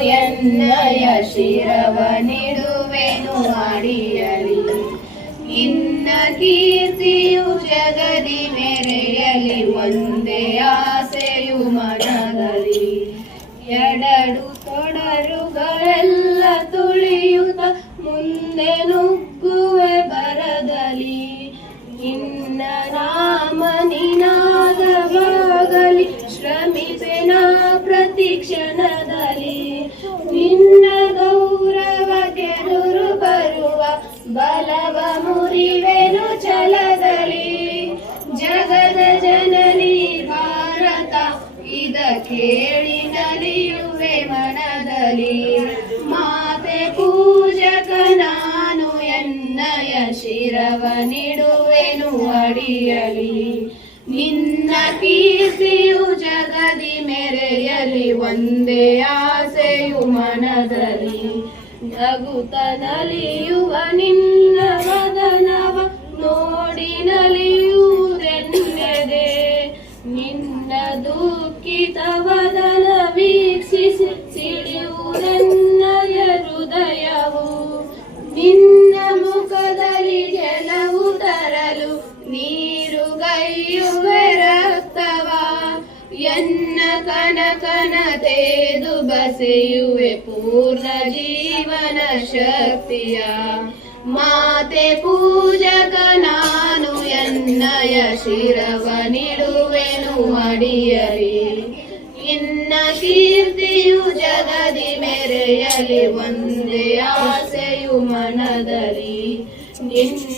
ಎನ್ನಯ ಶಿರವ ನಿಡುವೆನು ಅಡಿಯಲಿ ನಿನ್ನ ಕೀರ್ತಿಯು ಜಗದಿ ಮೆರೆಯಲಿ, ಒಂದೇ ಆಸೆಯು ಮನಗಲಿ ಎಡಡು ತೊಡರುಗಳೆಲ್ಲ ತುಳಿಯುತ್ತ ಮುಂದೆ ನುಗ್ಗುವೆ ಬರದಲಿ. ನಿನ್ನ ನಾಮ ನಿನಾದವಾಗಲಿ ಶ್ರಮಿಪೆನ ಪ್ರತಿ ಕ್ಷಣದಲ್ಲಿ ನಿನ್ನ ಗೌರವ ಬರುವ ಬಲವ ಮುರಿವೆನು ಚಲದಲ್ಲಿ ಜಗದ ಜನನಿ ಭಾರತ, ಇದ ಕೇಳಿ ನಲಿಯುವೆ ಮನದಲ್ಲಿ. ಮಾತೆ ಪೂಜಕ ನಾನು ಎನ್ನಯ ಶಿರವ ನೀಡುವೆನು ಅಡಿಯಲಿ. ನಿನ್ನ ಕೀರ್ತಿಯು ಜಗದಿ ಮೆರೆಯಲಿ ಒಂದೇ ಆಸೆಯು ಮನದಲ್ಲಿ. ನಗುತ್ತ ನಲಿಯುವ ನಿನ್ನ ಎನ್ನ ಕನಕನ ತೇದು ಬಸೆಯುವೆ ಪೂರ್ಣ ಜೀವನ ಶಕ್ತಿಯ. ಮಾತೆ ಪೂಜಕ ನಾನು ಎನ್ನಯ ಶಿರವ ನಿಡುವೆನು ಅಡಿಯಲಿ ಇನ್ನ ಕೀರ್ತಿಯು ಜಗದಿ ಮೆರೆಯಲಿ, ಒಂದೇ ಆಸೆಯು ಮನದಲ್ಲಿ ನಿನ್ನ